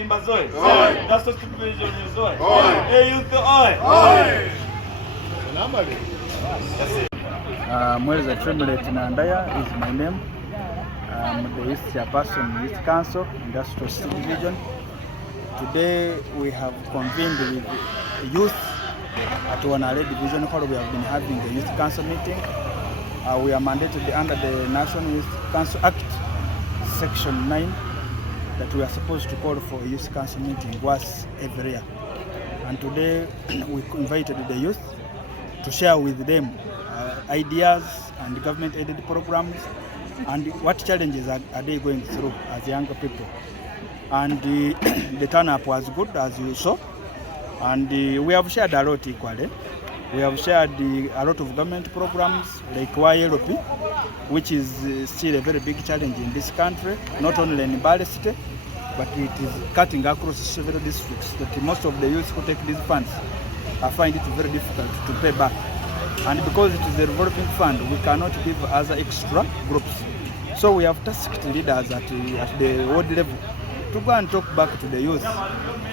Dimba Zoe. That's what division is Zoe. Hey, youth, oi. That's it. Mweleza Tremulate Nandaya is my name. I'm the East Chairperson Youth Council, Industrial City Division. Today we have convened with youth at Wanale Division Hall. We have been having the Youth Council meeting. We are mandated under the National Youth Council Act, Section 9, that we are supposed to call for a Youth Council meeting once every year. And today we invited the youth to share with them ideas and government-aided programs and what challenges are they going through as younger people. And the turn-up was good, as you saw. And we have shared a lot equally. We have shared a lot of government programs like YLP, which is still a very big challenge in this country, not only in Bale City, but it is cutting across several districts that most of the youth who take these funds find it very difficult to pay back. And because it is a revolving fund, we cannot give other extra groups. So we have tasked leaders at the ward level to go and talk back to the youth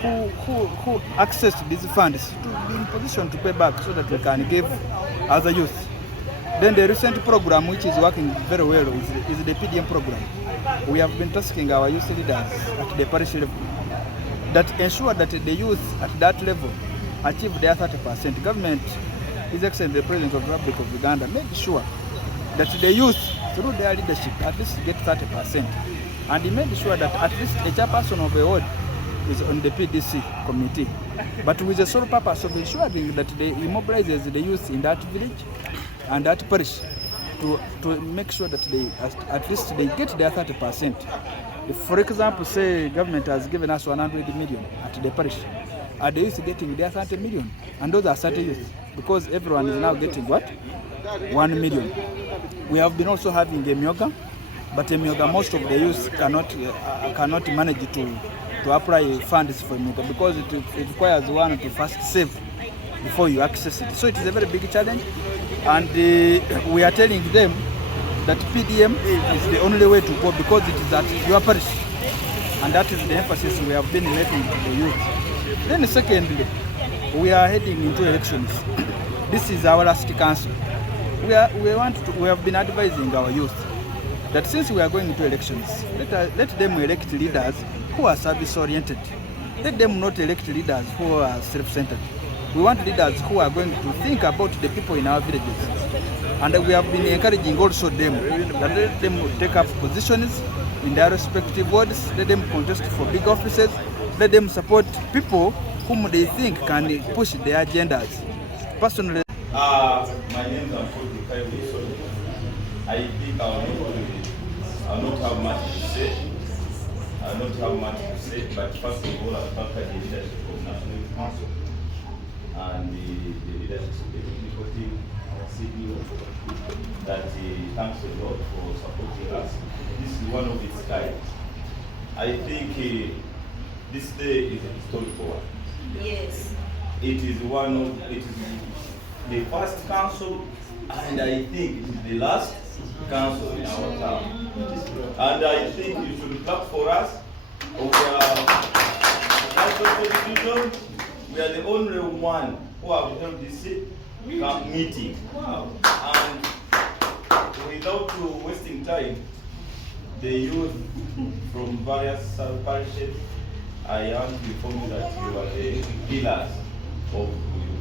who access these funds to be in position to pay back so that we can give other youth. Then the recent program, which is working very well, is the PDM program. We have been tasking our youth leaders at the parish level that ensure that the youth at that level achieve their 30%. Government, His Excellency the President of the Republic of Uganda, made sure that the youth, through their leadership, at least get 30%. And he made sure that at least a chairperson of a ward is on the PDC committee, but with the sole purpose of ensuring that he mobilizes the youth in that village and that parish to make sure that they at least they get their 30%. If, for example, say government has given us 100 million at the parish, are the youth getting their 30 million? And those are 30 youth, because everyone is now getting what? 1 million. We have been also having a myoga, but a myoga, most of the youth cannot manage to apply funds for myoga because it requires one to first save before you access it. So it is a very big challenge, and we are telling them that PDM is the only way to go because it is at your parish, and that is the emphasis we have been making to the youth. Then secondly, we are heading into elections. This is our last council. We have been advising our youth that since we are going into elections, let them elect leaders who are service-oriented. Let them not elect leaders who are self-centered. We want leaders who are going to think about the people in our villages. And we have been encouraging also them that let them take up positions in their respective wards, let them contest for big offices, let them support people whom they think can push their agendas. Personally, my name is Wanale. I think I'll not have much to say. But first of all, I'll thank the leadership of National Youth Council and the leadership of the technical team, our CDO, that thanks a lot for supporting us. This is one of its kind. I think this day is a historical one. Yes. It is the first council, and I think it is the last council in our town. And I think you should clap for us. We are the only one who have held this meeting. And without wasting time, the youth from various parishes, I want to inform you that you are the pillars of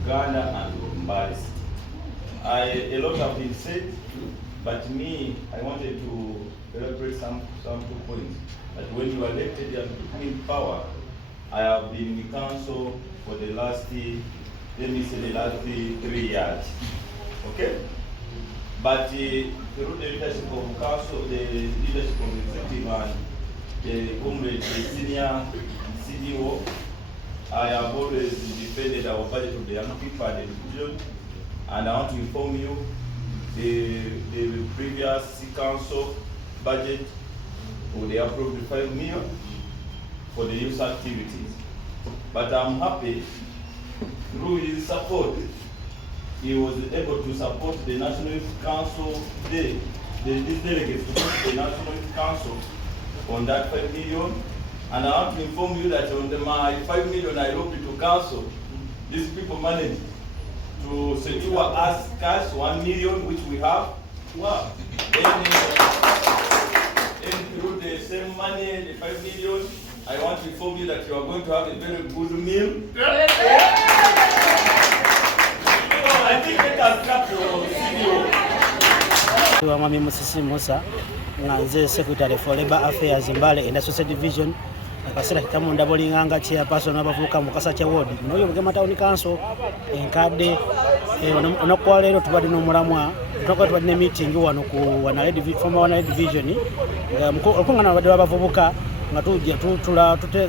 Uganda and of Bale City. A lot have been said, but me, I wanted to elaborate some 2 points. That when you are elected and in power, I have been in council for the last 3 years. Okay? But through the leadership of council, the leadership of the executive and the comrade, the senior CDO, I have always defended our budget of the young people and the division. And I want to inform you, the previous council budget, they approved 5 million for the youth activities. But I'm happy, through his support, he was able to support the National Youth Council, these delegates to support the National Youth Council on that 5 million And I want to inform you that on my 5 million I looked to council, these people managed to secure us cash 1 million, which we have. Wow. And through the same money, the 5 million, I want to inform you that you are going to have a very good meal. I think let us clap for CEO. Mwami Musisi Musa, nze Secretary for Labor Affairs Mbale and Associate Division. Akasera kitamu ndabolinganga chairperson abavuka mu Kasakya Ward. Noyo Bugema Town Council enkadde onakuwa leero tubadde n'omulamwa tutakuba tubadde ne meeting wano ku Wanale Division okungana abadde babavubuka nga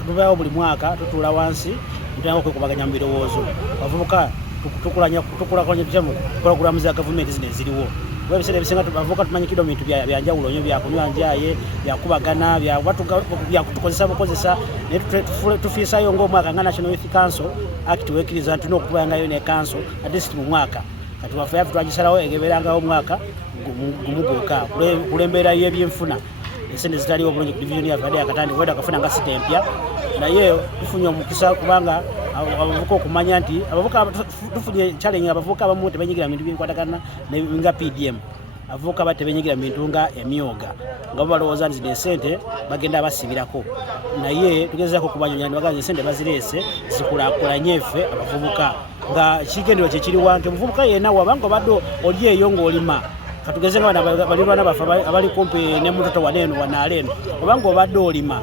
tubawo buli mwaka tutula wansi tutandika okwekubaganya mu birowoozo bavubuka tukulakanya programu za gavumenti zino eziriwo ebiseera ebisinga tubavubuka tumanyikira ebintu byanjawulo nnyo byakunywa njaye byakubagana byakutukozesa bukozesa naye tufiisayo ng'omwaka nga National Youth Council Act wekkiriza nti tulina okutubayangayo ne council at least mu mwaka kati waffe yaffe twagisalawo egeberangawo omwaka gumuguuka kulembeera y'ebyenfuna esente zitaliwo bulungi ku division yaffe adde akatandika weda akafuna nga site empya naye tufunye omukisa kubanga abavubuka okumanya nti abavubuka tufunye challenge abavubuka abamu tebenyigira mu bintu byenkwatagana nga PDM abavubuka batebenyigira mu bintu nga emyoga nga balowooza nti zino esente bagenda basibirako naye tugezeeko kubanyonya nibagaza esente bazireese zikulaakulanye ffe abavubuka nga kigendero kyekiriwa nti omuvubuka yenna wabanga obadde oli eyo ng'olima katugeze nga balirwana baffe abali kumpi ne mutoto waneeno Wanale eno obanga obadde olima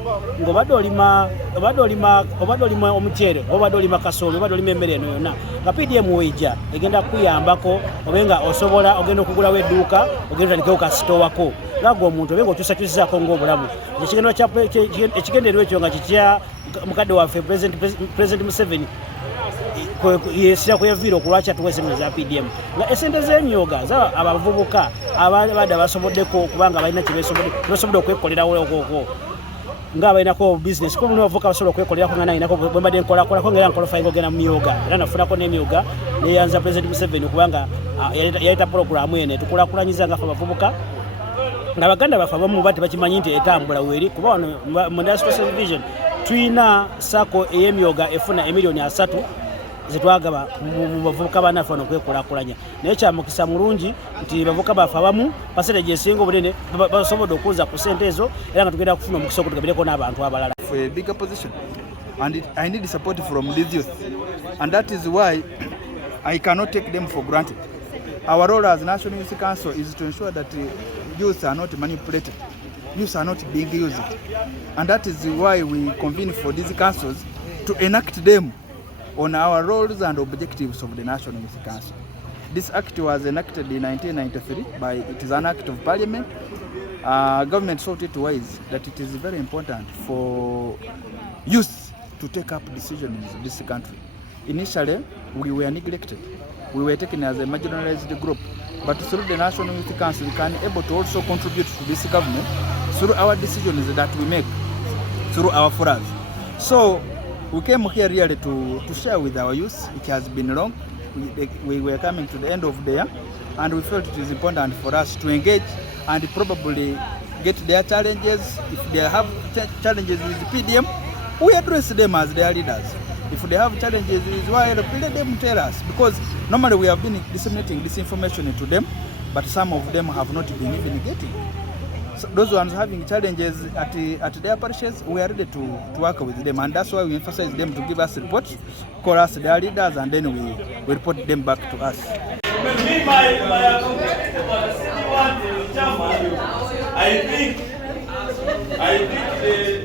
omuceere obadde olima kasooli obadde olima emmere eno yonna nga PDM weija egenda kuyambako obenga osobola ogenda okugulawo edduuka ogenda otandikewo kasitowako ngaagwe omuntu obenga okyusakyusizaako ng'obulamu ekigendererwa ekyo nga kikya mukadde waffe President Museveni yesira kweviira okulwaki atuwa esente za PDM nga esente z'emyoga zaba abavubuka abadde basoboddeko kubanga balina kyebasobodde okwekolerawo okwo nga balinako business ko bavubuka basobola okwekolerako nga nalinako bwe mbadde nkolakolako ngera nkolofayinga ogenda mu myoga era nafunako n'emyoga neyanza President Museveni kubanga yaleeta programu ene tukulakulanyiza nga ffe abavubuka nga baganda baffe abamu bati bakimanyi nti etambula weeri kuba wano mu Industrial Division tulina sako ey'emyoga efuna emiliyoni 3 zetwagaba mu bavubuka banaffe wano okwekulakulanya naye kyamukisa mulungi nti bavubuka baffe abamu pasente gyesinga obunene basobodde okuza ku sente ezo era nga tugenda kufuna omukisa okutugabireko n'abantu abalala. For a bigger position and I need support from these youth and that is why I cannot take them for granted. Our role as National Youth Council is to ensure that youth are not manipulated, youth are not being used, and that is why we convene for these councils to enact them on our roles and objectives of the National Youth Council. This act was enacted in 1993 it is an act of parliament. Government thought it wise that it is very important for youth to take up decisions in this country. Initially, we were neglected. We were taken as a marginalized group. But through the National Youth Council, we can be able to also contribute to this government through our decisions that we make, through our forums. So we came here really to share with our youth. It has been long. We were coming to the end of the year, and we felt it is important for us to engage and probably get their challenges. If they have challenges with PDM, we address them as their leaders. If they have challenges with YLP, let them tell us, because normally we have been disseminating this information to them, but some of them have not been even getting. So those ones having challenges at their parishes, we are ready to work with them, and that's why we emphasize them to give us reports, call us their leaders, and then we report them back to us. I think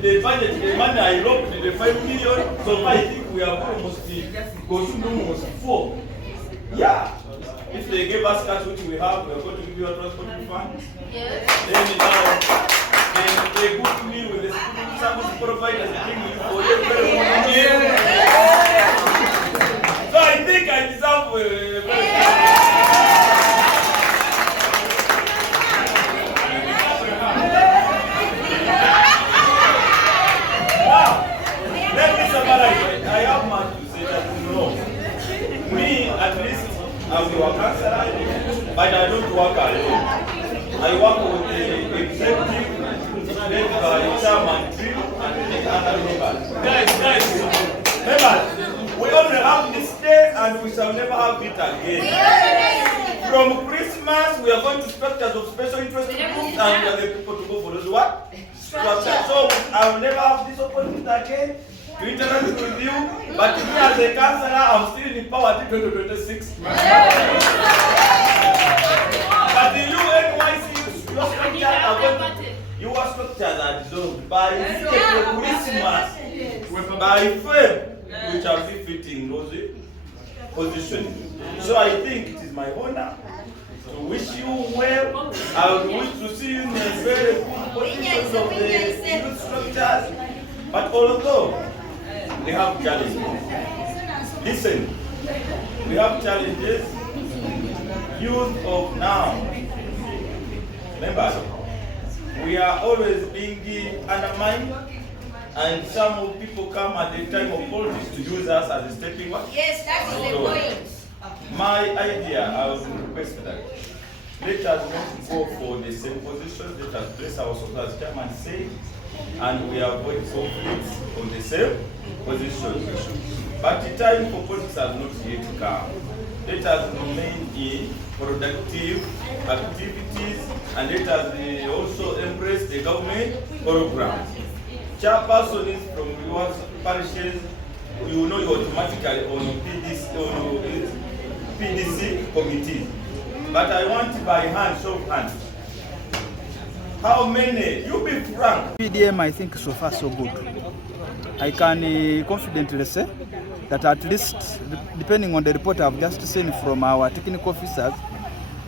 the budget, the money I locked, the 5 million, so I think we are almost consumed almost 4. Yeah. If they gave us cash which we have, we are going to give you a transport fund. Yes. Then now, they go to me with the service providers bring you for every money. So I think I deserve a very I have much to say that no. Me, at least, I'm your counselor, but I don't work alone. I work with the executive led by Chairman Trill Guys, remember, we only have this day and we shall never have it again. From Christmas, we are going to structures of special interest groups and we are the people to go for those what? Structures. So I will never have this opportunity again to interact with you. But me as a counselor, I'm still in power till 2026. But the UNYC, your structures are dissolved by Christmas. By Feb, we shall be fitting those positions. So I think it is my honor to wish you well. I would wish to see you in a very good position of the youth structures. But although we have challenges, listen, we have challenges. Youth of now, remember, we are always being undermined, and some people come at the time of politics to use us as a stepping stone. Yes, that is the point. My idea, I would request that let us not go for the same positions. Let us place ourselves as chairman said, and we avoid conflicts on the same positions. But the time for politics has not yet come. Let us remain in productive activities, and let us also embrace the government programs. Chairperson is from your parishes, you know you automatically on PDC committee. But I want by hand, show of hands. How many? You be frank. PDM, I think so far so good. I can confidently say that at least, depending on the report I've just seen from our technical officers,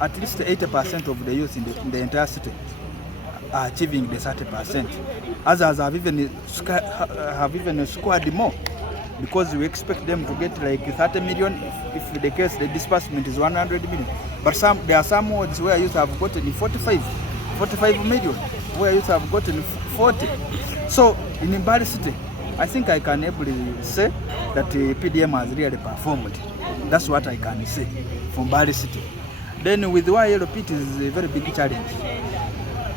at least 80% of the youth in the entire city are achieving the 30%. Others have even scored more, because we expect them to get like 30 million if the case the disbursement is 100 million. But there are some wards where youth have gotten 45 million, where youth have gotten 40. So in Mbale City, I think I can ably say that PDM has really performed. That's what I can say from Mbale City. Then with YLP, it is a very big challenge.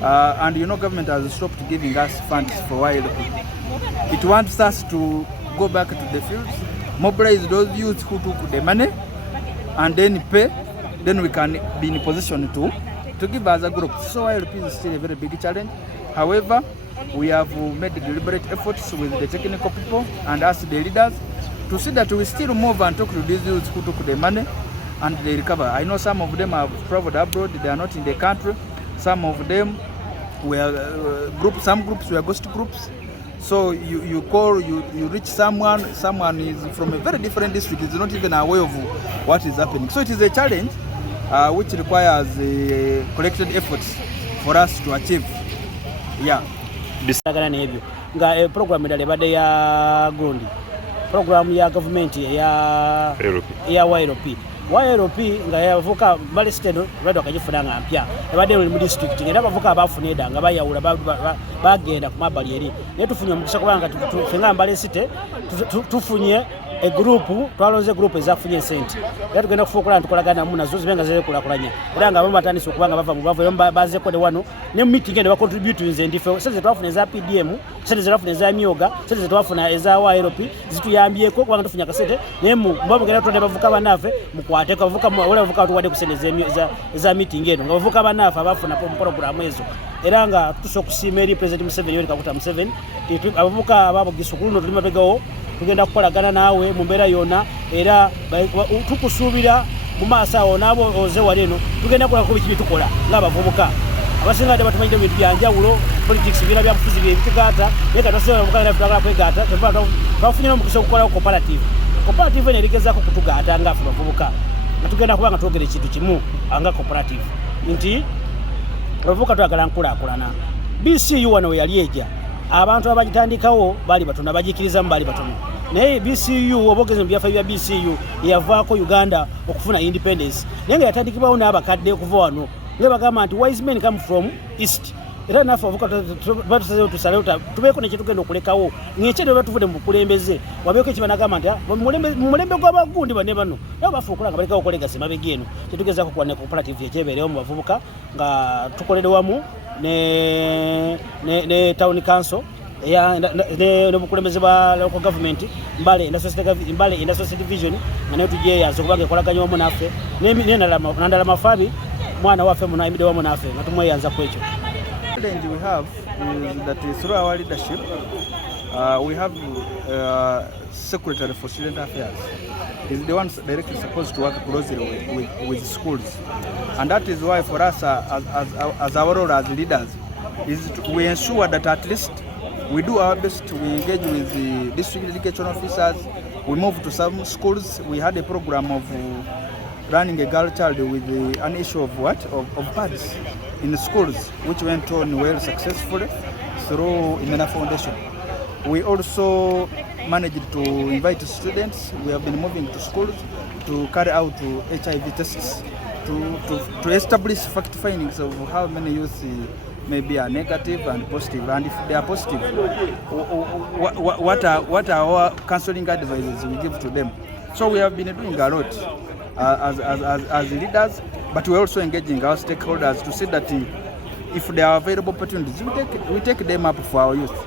And you know, government has stopped giving us funds for YLP. It wants us to go back to the fields, mobilize those youths who took the money, and then pay. Then we can be in a position to give as a group. So YLP is still a very big challenge. However, we have made deliberate efforts with the technical people and us, the leaders, to see that we still move and talk to these youths who took the money and they recover. I know some of them have traveled abroad, they are not in the country. Some of them were some groups were ghost groups. So you call, you reach someone is from a very different district, is not even aware of what is happening. So it is a challenge which requires collected efforts for us to achieve. Yeah. Nga program edale bade ya Gondi. Program ya government ya YLP. YLP nga yavuka Mbale City radio akajifuna nga mpya. Ebade mu district ngenda bavuka abafuneda nga bayawula bagenda ku mabali eri. Ne tufunye mukisa kubanga tufenga Mbale City tufunye a group twalonze group ezafunye sente. Era tugenda kufuukula ntukolagana mu nazo zibenga zere kulakulanya. Era nga bamatandise okubanga bava mu bavo baze kode wano ne meeting ende ba contribute nze ndife sente twafuna za PDM, sente twafuna za myoga, sente twafuna za YLP zituyambyeko kubanga tufunya kasete ne mu mbabo genda tonde bavuka banafe mukwate kavuka wala bavuka tuwade kusende za meeting eno nga bavuka banafe abafuna program ezo. Era nga tusokusima eri President Museveni yoli kakuta Museveni abavuka ababo gisukulu no tulima begawo tugenda kukolagana naawe mu mbeera yonna, era tukusuubira mu maaso awo n'abo oze wali eno tugenda kukola biki bitukola ng'abavubuka abasinga ate batumanyire ebintu byanjawulo politics bira byabufuzi byebitugaata naye katasobola bavubuka naffe twagala kwegaata twafunye n'omukisa okukolako cooperative eno erigezaako kutugaata ngaffe bavubuka nga tugenda kuba nga twogera ekintu kimu nga cooperative nti abavubuka twagala nkulaakulana. BCU wano we yali ejja abantu abagitandikawo bali batono abagikirizamu bali batono, naye BCU obogezi mu byafaayo bya BCU yavaako Uganda okufuna independence, naye nga yatandikibwawo n'abakadde okuva wano nga bagamba nti wise men come from east. Era naffe avuka batusazeewo tusalewo tubeeko nekyetugenda okulekawo ng'ekyedde batuvudde mu bukulembeze wabeeko ekibanagamba nti mu mulembe gw'abagundi bane bano nabo bafuukula nga balekawo kolegasi mabega eno. Kyetugezaako kuba ne cooperative ekyebeerewo mu bavubuka nga tukolere wamu ne town council n'obukulembeze bwa local government Mbale Industry Division nga nayo tujeyaza okuba ekolaganya wamu naffe nandala mafaabi mwana waffe muno ayimiridde wamu naffe nga tumweyanza ku ekyo. challenge we have is that through our leadership, we have Secretary for Student Affairs. Is the one directly supposed to work closely with schools, and that is why for us as our role as leaders is we ensure that at least we do our best. We engage with the district education officers. We move to some schools. We had a program of running a girl child with an issue of pads in the schools, which went on well successfully through Imena Foundation. We also managed to invite students. We have been moving to schools to carry out HIV tests to establish fact findings of how many youth maybe are negative and positive, and if they are positive, what are our counseling advices we give to them. So we have been doing a lot as leaders, but we're also engaging our stakeholders to see that if there are available opportunities, we take them up for our youth.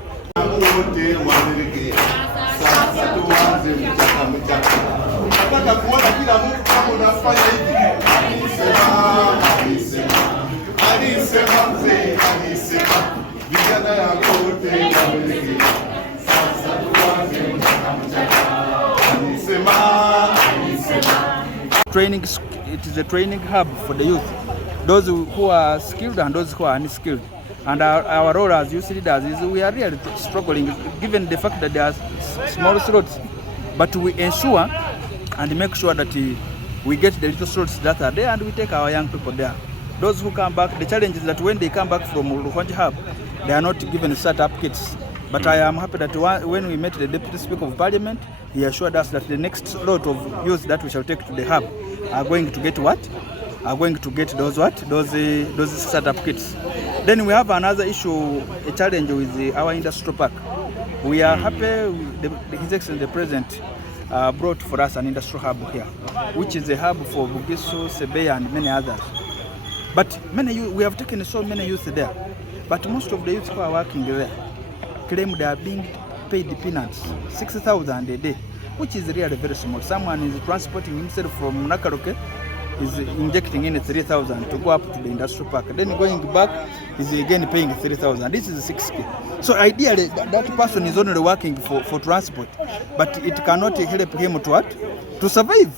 Training, it is a training hub for the youth, those who are skilled and those who are unskilled. And our role as youth leaders is we are really struggling, given the fact that there are small slots, but we ensure and make sure that we get the little slots that are there and we take our young people there. Those who come back, the challenge is that when they come back from Ruhonji Hub, they are not given startup kits. But I am happy that when we met the Deputy Speaker of Parliament, he assured us that the next lot of youth that we shall take to the hub are going to get what? Are going to get those startup kits. Then we have another issue, a challenge with our industrial park. We are happy His Excellency the President brought for us an industrial hub here, which is a hub for Bugisu, Sebeya and many others. But we have taken so many youth there, but most of the youth who are working there claim they are being paid peanuts, 6,000 a day, which is really very small. Someone is transporting himself from Nakaroke, is injecting in 3,000 to go up to the industrial park. Then going back, is again paying 3,000. This is 6K. So ideally, that person is only working for transport, but it cannot help him to what? To survive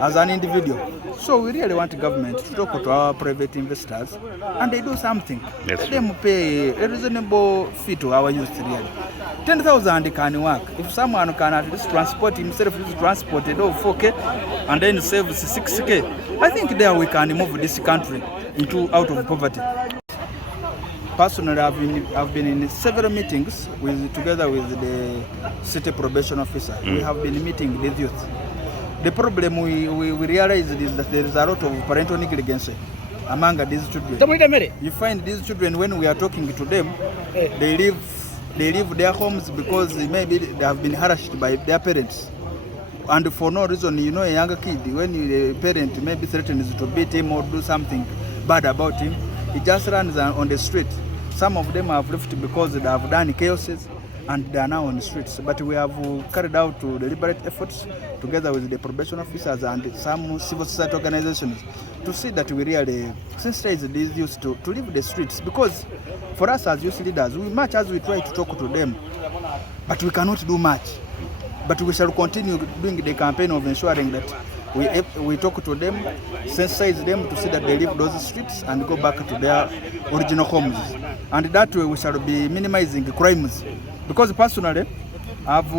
as an individual. So we really want government to talk to our private investors and they do something. Let them pay a reasonable fee to our youth really. 10,000 can work. If someone can at least transport himself with transported over 4K and then saves 6K, I think there we can move this country out of poverty. Personally, I've been in several meetings together with the city probation officer. We have been meeting with youth. The problem we realize is that there is a lot of parental negligence among these children. You find these children, when we are talking to them, they leave their homes because maybe they have been harassed by their parents. And for no reason, a younger kid, when a parent maybe threatens to beat him or do something bad about him, he just runs on the street. Some of them have left because they have done chaoses and they are now on the streets. But we have carried out deliberate efforts together with the probation officers and some civil society organizations to see that we really sensitize these youth to leave the streets. Because for us as youth leaders, much as we try to talk to them, but we cannot do much. But we shall continue doing the campaign of ensuring that we talk to them, sensitize them to see that they leave those streets and go back to their original homes. And that way we shall be minimizing crimes. Because personally, I've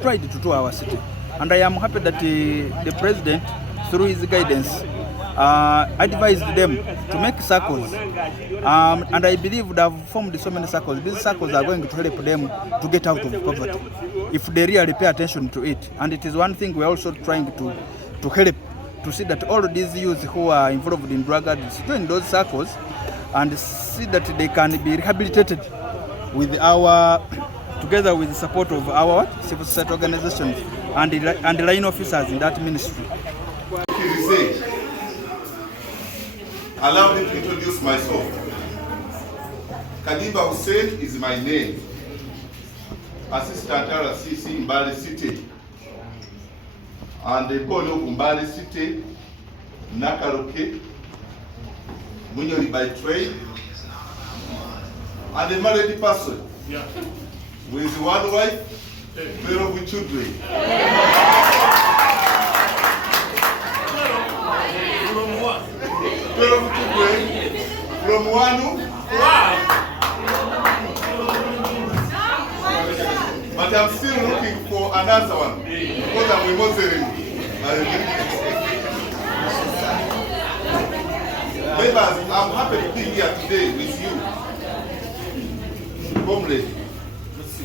tried to tour our city, and I am happy that the president, through his guidance, advised them to make circles, and I believe they have formed so many circles. These circles are going to help them to get out of poverty if they really pay attention to it. And it is one thing we are also trying to help to see that all of these youth who are involved in drug addicts join those circles and see that they can be rehabilitated together with the support of our civil society organizations and line officers in that ministry. Allow me to introduce myself. Kadiba Hussein is my name. Assistant RCC Mbale City, and the board of Mbale City, Nakaroke, Munyoli by trade, and a married person with one wife, 12 children. From one. But I'm still looking for another one because I'm a Muslim. Neighbors, I'm happy to be here today with you. Comrade,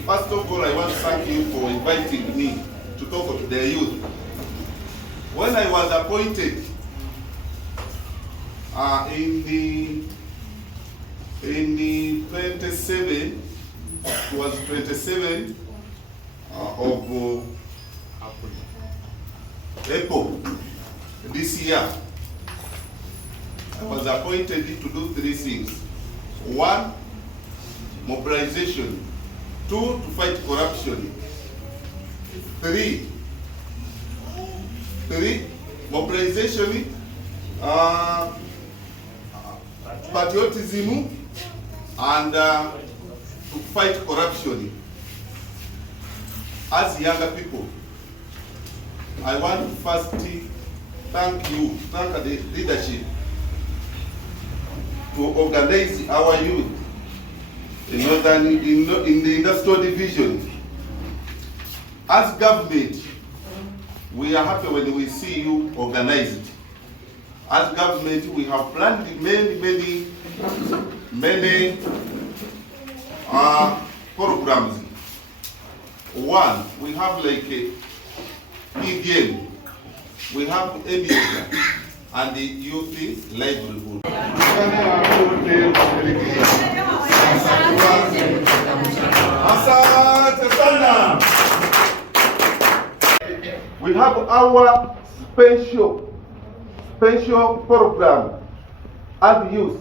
first of all, I want to thank you for inviting me to talk to the youth. When I was appointed in the 27, it was 27 of April this year, I was appointed to do 3 things. 1, mobilization. 2, to fight corruption. 3, mobilization, patriotism, and to fight corruption. As younger people, I want to first thank the leadership to organize our youth in the industrial division. As government, we are happy when we see you organized. As government, we have planned many programs. 1, we have like a ELGON, we have ELGON and the youth livelihood. We have our special program as youth,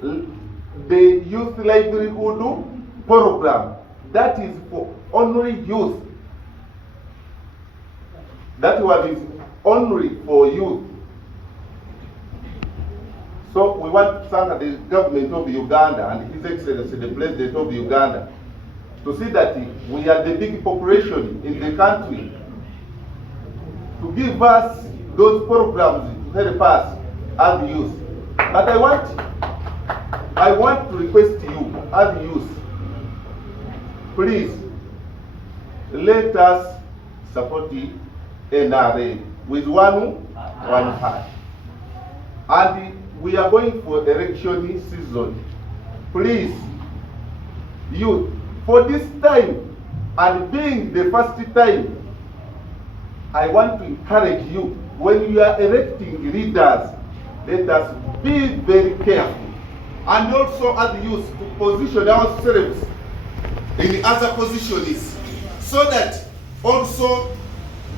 the youth livelihood program. That is for only youth. That one is only for youth. So we want to thank the government of Uganda and His Excellency the President of Uganda to see that we are the big population in the country, to give us those programs to help us as youth. But I want to request you as youth, please let us support the NRA with one heart. And we are going for election season. Please, youth, for this time and being the first time, I want to encourage you, when you are electing leaders, let us be very careful. And also as youth, to position ourselves in other positions, so that also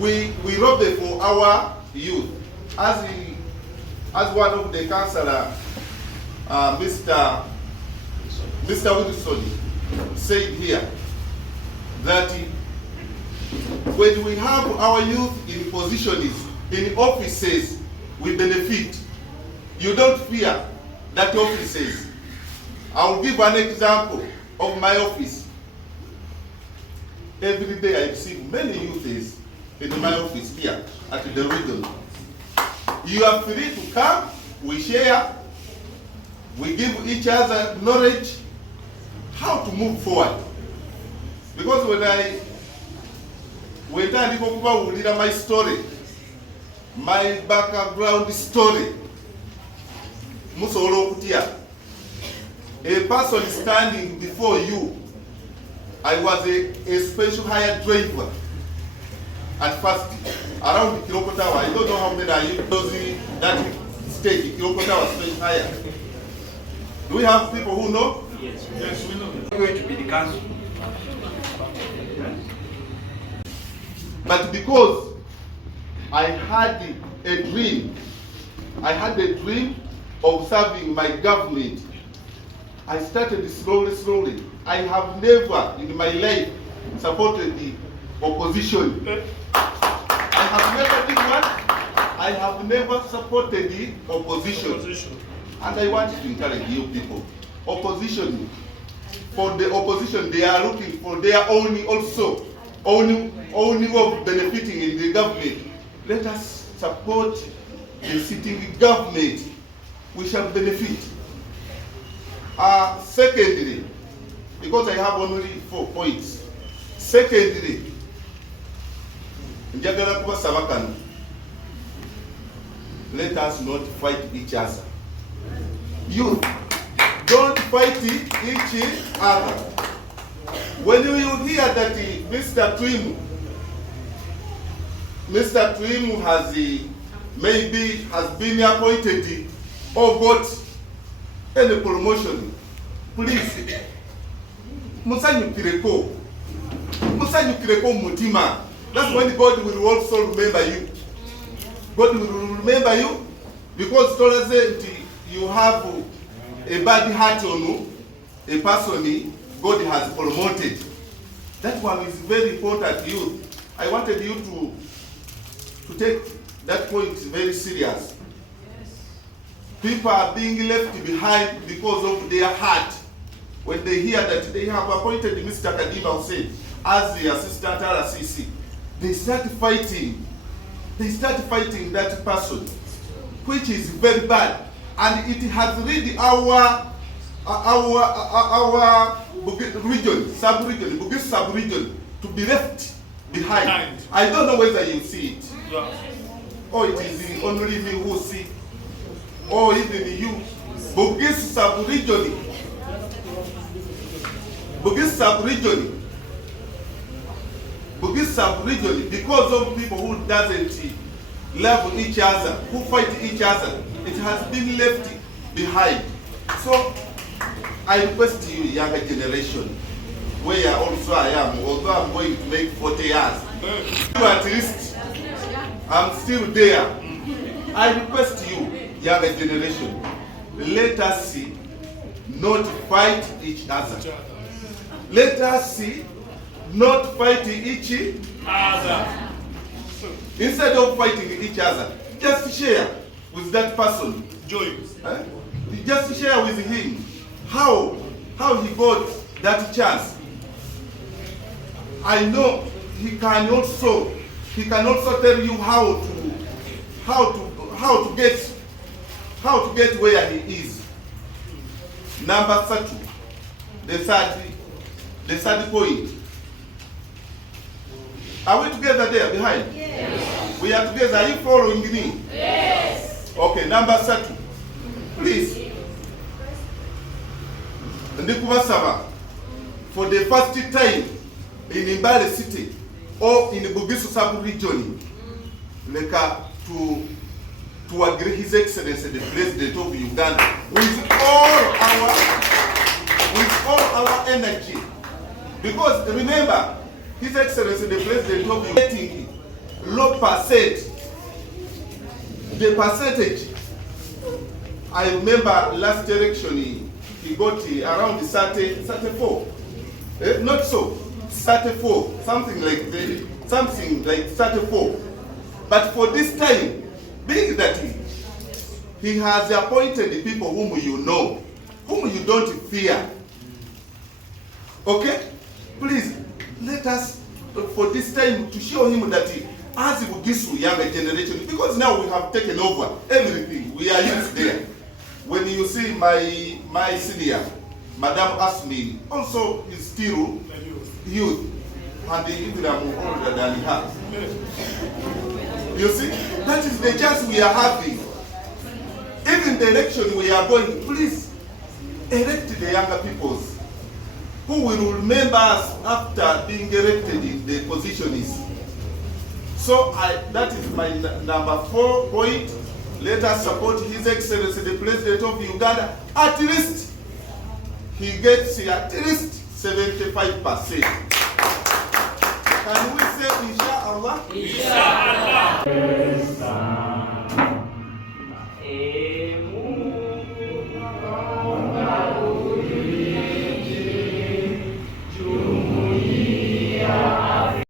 we lobby for our youth. As one of the councillor, Mr. Wilson said here, that when we have our youth in positions, in offices, we benefit. You don't fear that offices. I will give an example of my office. Every day I receive many youths in my office here at the region. You are free to come, we share, we give each other knowledge how to move forward. Because when I will read my story, my background story, a person standing before you, I was a special hire driver at first around the Kiroko Tower. I don't know how many are you that stage, Kiroko Tower special hire. Do we have people who know? Yes, we know. We're going to be the council. But because I had a dream of serving my government, I started slowly. I have never in my life supported the opposition. I have never did what? I have never supported the opposition. And I want to encourage you people. Opposition, for the opposition, they are looking for their own also, own of benefiting in the government. Let us support the sitting government. We shall benefit. Secondly, because I have only 4 points. Secondly, let us not fight each other. Youth, don't fight each other. When you hear that Mr. Twim has maybe has been appointed or got any promotion, please, musanyukireko mutima. That's when God will also remember you. God will remember you because you have a bad heart on you, a person God has promoted. That one is very important to you. I wanted you to take that point very serious. People are being left behind because of their heart. When they hear that they have appointed Mr. Kadima Hussein as the assistant RCC, they start fighting. They start fighting that person, which is very bad, and it has led our region, sub-region, to be left behind. I don't know whether you see it, or it is only me who see, or even you. Bugis sub-region, because of people who doesn't love each other, who fight each other, it has been left behind. So I request you, younger generation, where also I am, although I'm going to make 40 years, at least I'm still there. I request you, younger generation, let us not fight each other. Let us not fight each other. Instead of fighting each other, just share with that person. Joy. Just share with him how he got that chance. I know he can also tell you how to get where he is. Number 30, the third point. Are we together there behind? Yes. We are together. Are you following me? Yes. Okay, number 30. Please. Ndikubasaba, for the first time in Mbale city or in the Bugisu sub-region, to agree His Excellency the President of Uganda with all our energy. Because remember, His Excellency the President of Uganda getting low percent. The percentage, I remember last election he got around 34. Not so, 34, something like 34. But for this time, being that he has appointed the people whom you know, whom you don't fear. Okay? Please, let us, for this time, to show him that as Bugisu younger generation, because now we have taken over everything, we are used there. When you see my senior, Madam Asmin, also is still youth, and even I'm older than her. You see, that is the chance we are having. Even the election we are going, please elect the younger peoples who will remember us after being elected in the positions. So that is my number 4 point. Let us support His Excellency the President of Uganda. At least he gets at least 75%. Can we say Inshallah? Inshallah.